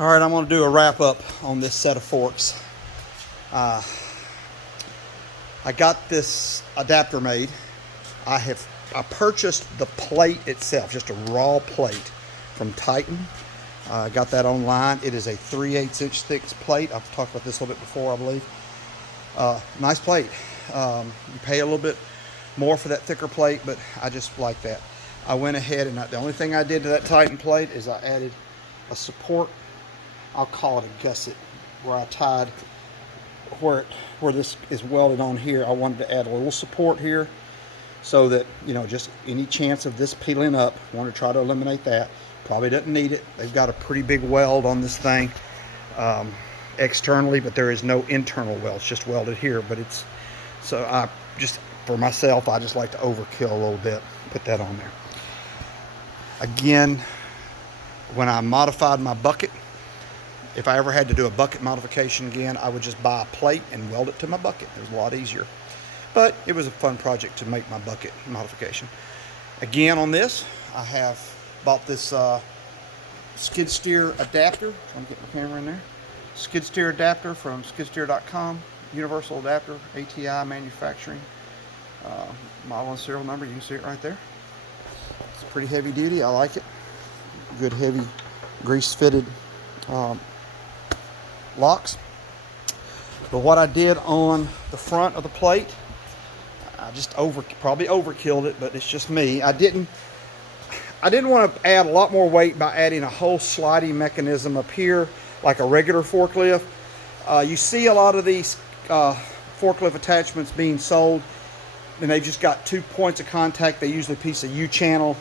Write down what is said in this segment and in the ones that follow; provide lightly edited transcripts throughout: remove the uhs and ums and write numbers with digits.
All right, I'm going to do a wrap up on this set of forks. I got this adapter made. I purchased the plate itself, just a raw plate from Titan. I got that online. It is a 3/8 inch thick plate. I've talked about this a little bit before, I believe. Nice plate. You pay a little bit more for that thicker plate, but I just like that. I went ahead and the only thing I did to that Titan plate is I added a support. I'll call it a gusset, where I tied where this is welded on here. I wanted to add a little support here so that, you know, just any chance of this peeling up, I want to try to eliminate that. Probably doesn't need it. They've got a pretty big weld on this thing externally, but there is no internal weld. It's just welded here, but it's, so I just, for myself, I just like to overkill a little bit, put that on there. Again, when I modified my bucket, if I ever had to do a bucket modification again, I would just buy a plate and weld it to my bucket. It was a lot easier. But it was a fun project to make my bucket modification. Again, on this, I have bought this skid steer adapter. Let me get my camera in there. Skid steer adapter from skidsteer.com. Universal adapter, ATI manufacturing. Model and serial number, you can see it right there. It's pretty heavy duty. I like it. Good heavy grease fitted locks. But what I did on the front of the plate, I just probably overkilled it, but it's just me. I didn't want to add a lot more weight by adding a whole sliding mechanism up here like a regular forklift. You see a lot of these forklift attachments being sold, and they've just got 2 points of contact. They usually piece a U-channel,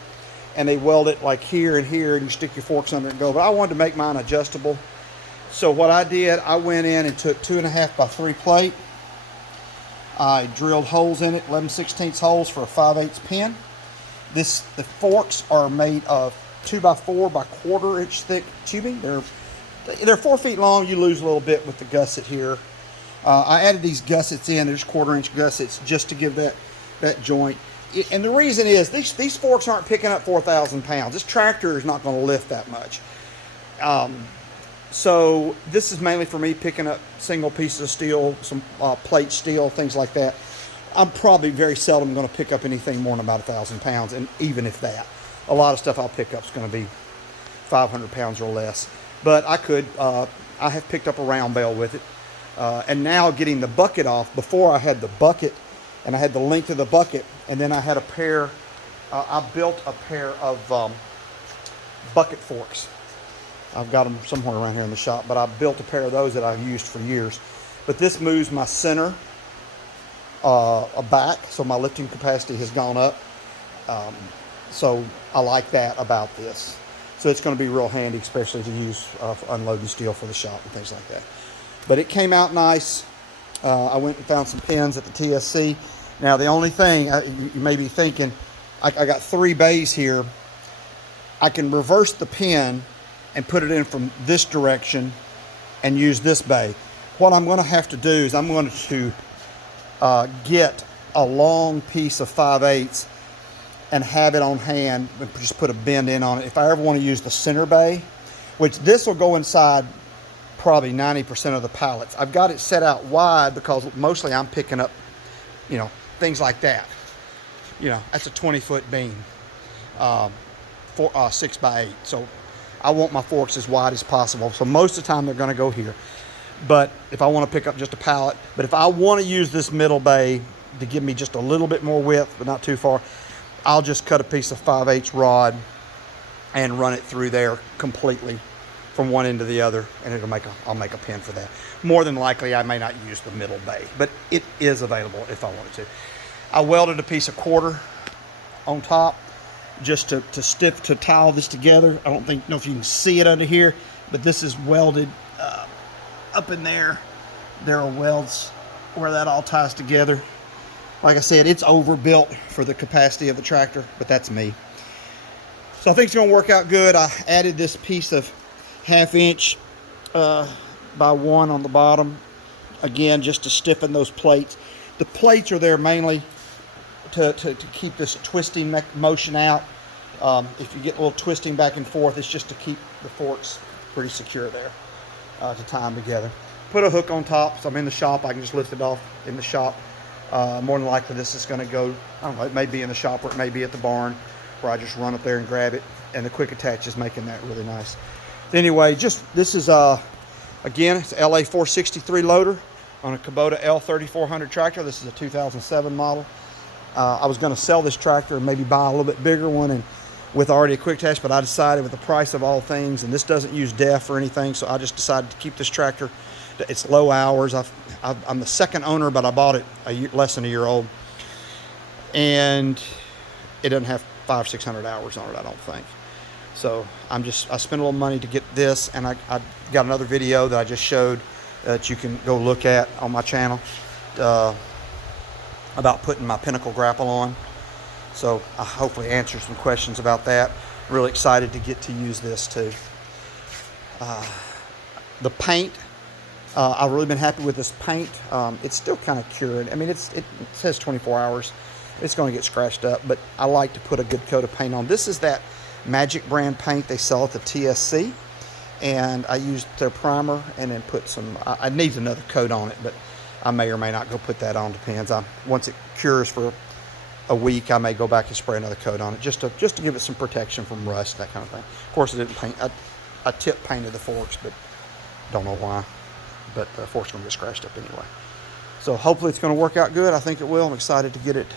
and they weld it like here and here, and you stick your forks under it and go. But I wanted to make mine adjustable. So what I did, I went in and took 2.5 by 3 plate. I drilled holes in it, 11/16 holes for a 5/8 pin. The forks are made of 2 by 4 by 1/4 inch thick tubing. They're 4 feet long. You lose a little bit with the gusset here. I added these gussets in. There's 1/4 inch gussets just to give that joint. And the reason is these forks aren't picking up 4,000 pounds. This tractor is not going to lift that much. So this is mainly for me picking up single pieces of steel, some plate steel, things like that. I'm probably very seldom going to pick up anything more than about 1,000 pounds, and even if that, a lot of stuff I'll pick up is going to be 500 pounds or less. But I have picked up a round bale with it, and now getting the bucket off. Before I had the bucket, and I had the length of the bucket, and then I had a pair. I built a pair of bucket forks. I've got them somewhere around here in the shop, but I built a pair of those that I've used for years. But this moves my center back, so my lifting capacity has gone up. So I like that about this. So it's going to be real handy, especially to use for unloading steel for the shop and things like that. But it came out nice. I went and found some pins at the TSC. Now the only thing you may be thinking, I got 3 bays here. I can reverse the pin and put it in from this direction and use this bay. What I'm going to have to do is I'm going to get a long piece of 5/8 and have it on hand and just put a bend in on it. If I ever want to use the center bay, which this will go inside probably 90% of the pallets. I've got it set out wide because mostly I'm picking up, you know, things like that. You know, that's a 20-foot beam, 6x8. So I want my forks as wide as possible. So most of the time they're going to go here. But if I want to pick up just a pallet, but if I want to use this middle bay to give me just a little bit more width, but not too far, I'll just cut a piece of 5/8 rod and run it through there completely from one end to the other, and I'll make a pin for that. More than likely, I may not use the middle bay, but it is available if I wanted to. I welded a piece of 1/4 on top just to tie all this together. I don't know if you can see it under here, but this is welded up in there. There are welds where that all ties together. Like I said, it's overbuilt for the capacity of the tractor, but that's me. So I think it's going to work out good. I added this piece of 1/2 inch by 1 on the bottom, again, just to stiffen those plates. The plates are there mainly to keep this twisting motion out. If you get a little twisting back and forth, it's just to keep the forks pretty secure there to tie them together. Put a hook on top, so I'm in the shop. I can just lift it off in the shop. More than likely, this is going to go, I don't know, it may be in the shop or it may be at the barn where I just run up there and grab it. And the quick attach is making that really nice. Anyway, this is, again, it's an LA463 loader on a Kubota L3400 tractor. This is a 2007 model. I was going to sell this tractor and maybe buy a little bit bigger one and with already a quick attach, but I decided with the price of all things, and this doesn't use DEF or anything, so I just decided to keep this tractor. It's low hours. I'm the second owner, but I bought it less than a year old, and it doesn't have 500 or 600 hours on it, I don't think. So I spent a little money to get this, and I got another video that I just showed that you can go look at on my channel about putting my Pinnacle grapple on. So I hopefully answer some questions about that. Really excited to get to use this too. The paint, I've really been happy with this paint. It's still kind of cured. I mean, it says 24 hours. It's going to get scratched up, but I like to put a good coat of paint on. This is that Magic brand paint they sell at the TSC, and I used their primer and then put some, I need another coat on it, but I may or may not go put that on, depends. Once it cures for a week, I may go back and spray another coat on it just to give it some protection from rust, that kind of thing. Of course, I didn't paint, I tip painted the forks, but don't know why, but the forks are going to get scratched up anyway. So hopefully it's going to work out good. I think it will. I'm excited to get it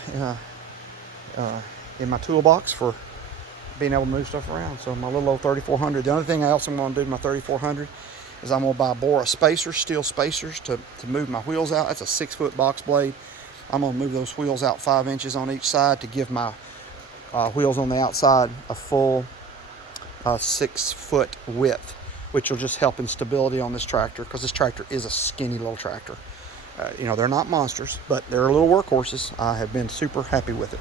in my toolbox for being able to move stuff around. So my little old 3400. The other thing else I'm going to do to my 3400 is I'm going to buy Bora spacers, steel spacers to move my wheels out. That's a 6-foot box blade. I'm going to move those wheels out 5 inches on each side to give my wheels on the outside a full 6-foot width, which will just help in stability on this tractor, because this tractor is a skinny little tractor. You know, they're not monsters, but they're little workhorses. I have been super happy with it.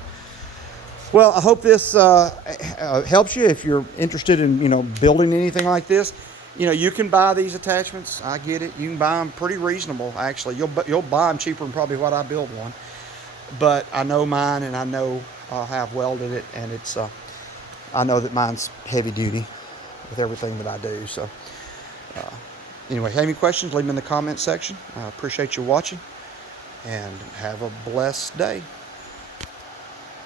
Well, I hope this helps you if you're interested in, you know, building anything like this. You know, you can buy these attachments. I get it. You can buy them pretty reasonable, actually. You'll buy them cheaper than probably what I build one. But I know mine, and I know how I've welded it, and it's I know that mine's heavy duty with everything that I do. So anyway, have any questions, leave them in the comment section. I appreciate you watching, and have a blessed day.